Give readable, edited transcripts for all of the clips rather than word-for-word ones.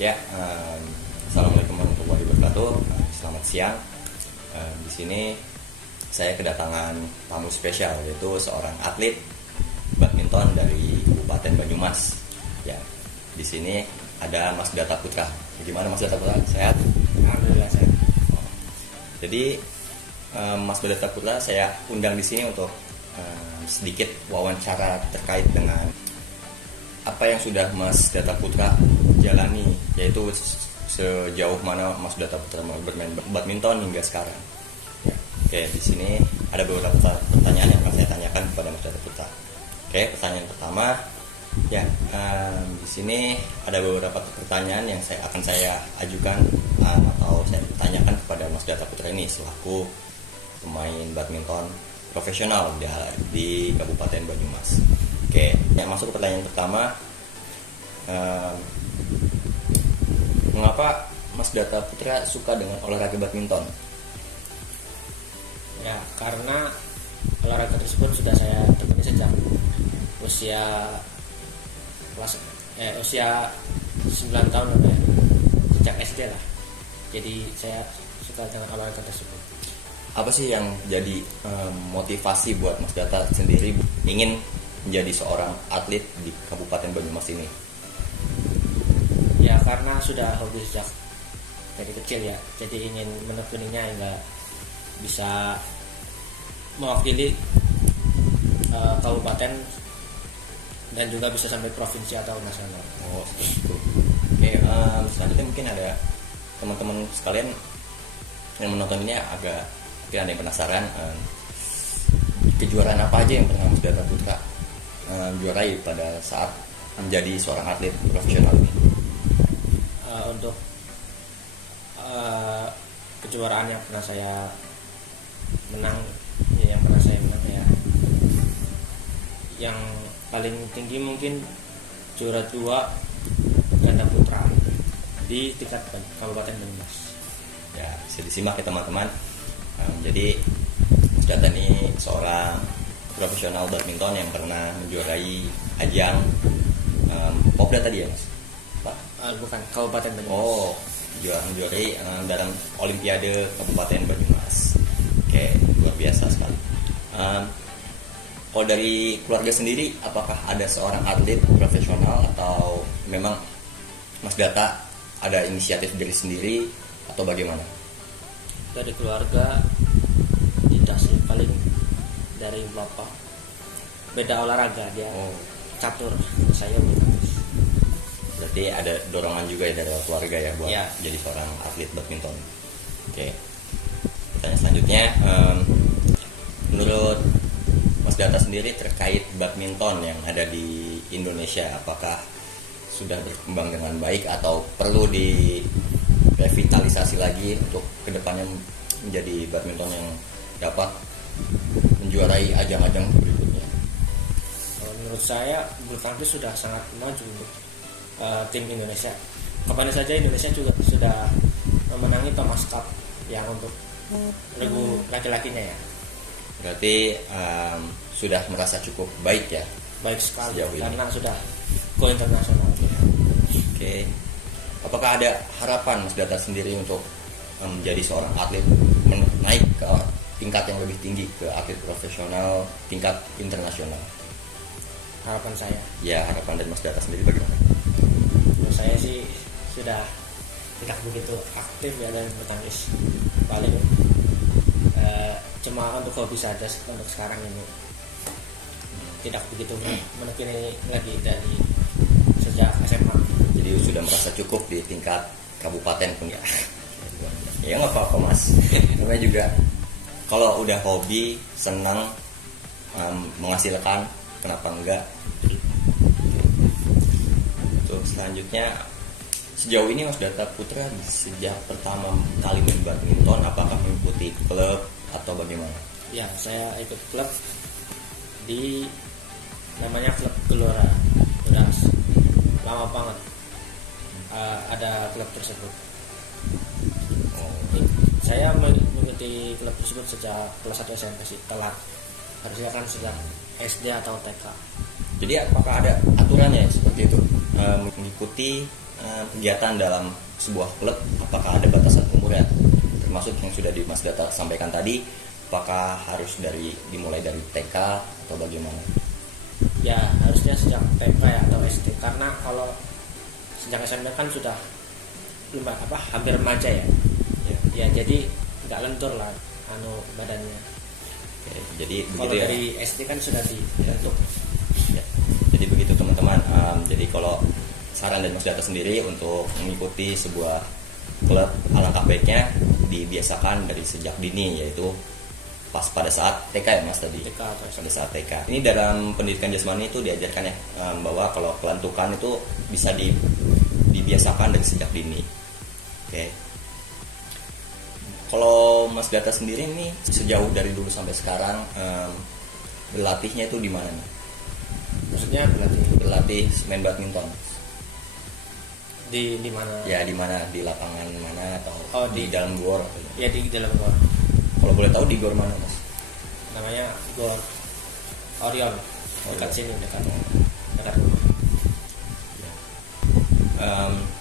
Ya, assalamualaikum warahmatullahi wabarakatuh. Selamat siang. Di sini saya kedatangan tamu spesial, yaitu seorang atlet badminton dari Kabupaten Banyumas. Ya, di sini ada Mas Data Putra. Gimana Mas Data Putra? Sehat? Alhamdulillah sehat. Jadi Mas Data Putra saya undang di sini untuk sedikit wawancara terkait dengan apa yang sudah Mas Data Putra jalani, yaitu sejauh mana Mas Data Putra bermain badminton hingga sekarang. Ya. Oke, di sini ada beberapa pertanyaan yang akan saya tanyakan kepada Mas Data Putra. Oke, pertanyaan pertama, ya di sini ada beberapa pertanyaan yang akan saya ajukan atau saya tanyakan kepada Mas Data Putra ini selaku pemain badminton profesional di Kabupaten Banyumas. Oke, yang masuk ke pertanyaan pertama, mengapa Mas Data Putra suka dengan olahraga badminton? Ya, karena olahraga tersebut sudah saya tekuni sejak usia 9 tahun ya. Sejak SD lah. Jadi saya suka dengan olahraga tersebut. Apa sih yang jadi motivasi buat Mas Data sendiri ingin menjadi seorang atlet di Kabupaten Banyumas ini? Ya, karena sudah hobi sejak dari kecil ya. Jadi ingin menekuninya hingga bisa mewakili kabupaten dan juga bisa sampai provinsi atau nasional. Oh, seperti itu. Oke, selanjutnya mungkin ada teman-teman sekalian yang menonton ini mungkin ada yang penasaran kejuaraan apa aja yang pernah Mas Data Putra juarai pada saat menjadi seorang atlet profesional ini? Untuk kejuaraan yang pernah saya menang ya, yang paling tinggi mungkin juara 2 ganda putra di tingkat Kabupaten Banyumas. Ya, bisa disimak ya teman-teman. Jadi Mas Data ini seorang profesional badminton yang pernah menjuarai ajang Popda tadi ya Mas? Pak? Bukan, Kabupaten Banyumas. Oh, menjuarai dalam Olimpiade Kabupaten Banyumas. Oke, luar biasa sekali. Kalau dari keluarga sendiri, apakah ada seorang atlet profesional atau memang Mas Data ada inisiatif dari sendiri atau bagaimana? Dari keluarga tidak sih, paling dari bapak. Beda olahraga, dia catur, saya bukan. Berarti ada dorongan juga ya dari keluarga ya buat ya, jadi seorang atlet badminton. Oke. Pertanyaan selanjutnya, menurut Mas Data sendiri terkait badminton yang ada di Indonesia, apakah sudah berkembang dengan baik atau perlu direvitalisasi lagi untuk kedepannya menjadi badminton yang dapat menjuarai ajang-ajang berikutnya? Menurut saya bulu tangkis sudah sangat maju untuk tim Indonesia. Kapan saja Indonesia juga sudah memenangi Thomas Cup yang untuk regu laki-lakinya ya. Berarti sudah merasa cukup baik ya? Baik sekali sejauh ini, karena sudah go internasional. Oke. Apakah ada harapan Mas Data sendiri untuk menjadi seorang atlet naik ke tingkat yang lebih tinggi, ke atlet profesional tingkat internasional? Harapan saya. Ya, harapan dari Mas Data sendiri bagaimana? Menurut saya sih sudah tidak begitu aktif ya dalam bertangkis. Paling cuma untuk hobi saja untuk sekarang ini. Tidak begitu menekuni lagi dari sejak SMA. Jadi sudah merasa cukup di tingkat kabupaten pun ya? Ya nggak apa-apa Mas. Namanya juga kalau udah hobi, senang, menghasilkan, kenapa enggak? Untuk selanjutnya, sejauh ini Mas Data Putra sejak pertama kali main badminton, apakah mengikuti klub atau bagaimana? Ya, saya ikut klub di namanya Klub Gelora. Udah lama banget ada klub tersebut. Saya mengikuti klub tersebut sejak kelas 1 SMP sih, telat. Harusnya kan sejak SD atau TK. Jadi apakah ada aturannya seperti itu? mengikuti kegiatan dalam sebuah klub, apakah ada batasan umurnya? Termasuk yang sudah Mas Data sampaikan tadi, apakah harus dimulai dari TK atau bagaimana? Ya harusnya sejak TK ya, atau SD, karena kalau sejak SMP kan sudah hampir remaja ya. Ya jadi nggak lentur lah badannya. Oke, jadi Kalau begitu ya. dari SD kan sudah dibentuk. Ya, jadi begitu teman-teman. Jadi kalau saran dari Mas Data sendiri untuk mengikuti sebuah klub, alangkah baiknya dibiasakan dari sejak dini, yaitu pas pada saat TK ya Mas tadi. TK atau SD. Pada saat TK. Ini dalam pendidikan jasmani itu diajarkan ya, bahwa kalau kelantukan itu bisa dibiasakan dari sejak dini. Oke. Kalau Mas Data sendiri nih sejauh dari dulu sampai sekarang berlatihnya itu di mana nih? Maksudnya Berlatih main badminton. di mana? Ya di mana? Di lapangan mana atau di di dalam gor? Ya di dalam gor. Kalau boleh tahu di gor mana Mas? Namanya Gor Orion. Dekat sini, dekat rumah.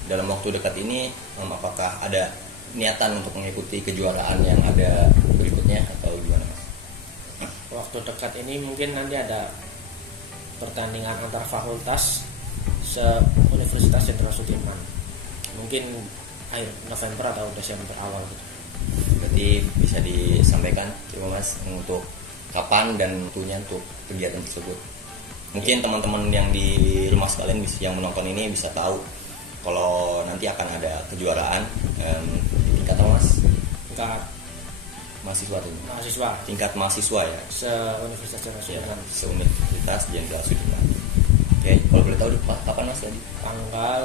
Dalam waktu dekat ini apakah ada niatan untuk mengikuti kejuaraan yang ada berikutnya atau gimana Mas? Waktu dekat ini mungkin nanti ada pertandingan antar fakultas se-Universitas Jenderal Sudirman. Mungkin akhir November atau Desember awal gitu. Berarti bisa disampaikan coba Mas untuk kapan dan waktunya untuk kegiatan tersebut. Mungkin teman-teman yang di rumah sekalian yang menonton ini bisa tahu kalau nanti akan ada kejuaraan di tingkat apa Mas? Tingkat mahasiswa. Tingkat mahasiswa ya. Se-Universitas Jenderal Sudirman. Se-Universitas Jenderal Sudirman. Oke, kalau boleh tahu kapan Mas tadi? Tanggal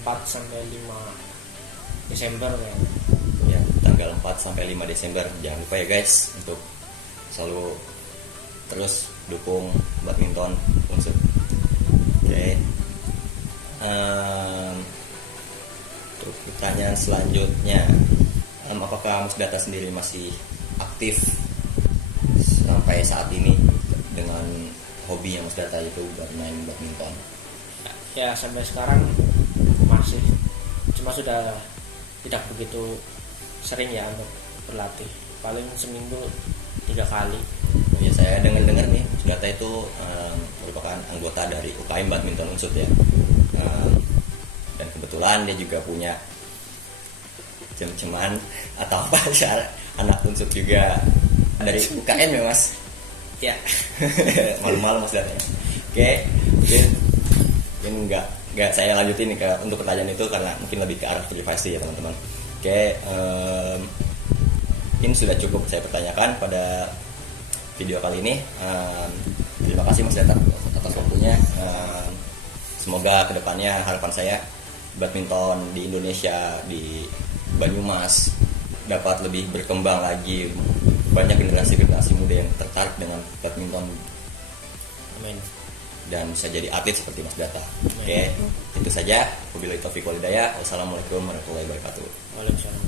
4 sampai 5 Desember ya. Ya, tanggal 4 sampai 5 Desember. Jangan lupa ya guys untuk selalu terus dukung badminton Unsur. Oke. Untuk pertanyaan selanjutnya, apakah Mas Data sendiri masih aktif sampai saat ini dengan hobi yang Mas Data itu bermain badminton? Ya sampai sekarang masih, cuma sudah tidak begitu sering ya untuk berlatih, paling seminggu 3 kali. Ya saya dengar nih Mas Data itu merupakan anggota dari UKM Badminton Unsur ya, dan kebetulan dia juga punya cem-ceman atau apa anak Unsur juga dari UKM ya Mas. Ya. Malu-malu Mas Data. Oke, mungkin nggak saya lanjutin nih untuk pertanyaan itu karena mungkin lebih ke arah privasi ya teman-teman. Oke, mungkin sudah cukup saya pertanyakan pada video kali ini. Terima kasih Mas Data atas waktunya. Semoga kedepannya harapan saya badminton di Indonesia, di Banyumas dapat lebih berkembang lagi, banyak generasi muda yang tertarik dengan badminton. Amin. Dan bisa jadi atlet seperti Mas Data. Oke, itu saja. Wabillahi taufiq wal hidayah. Wassalamualaikum warahmatullahi wabarakatuh. Waalaikumsalam.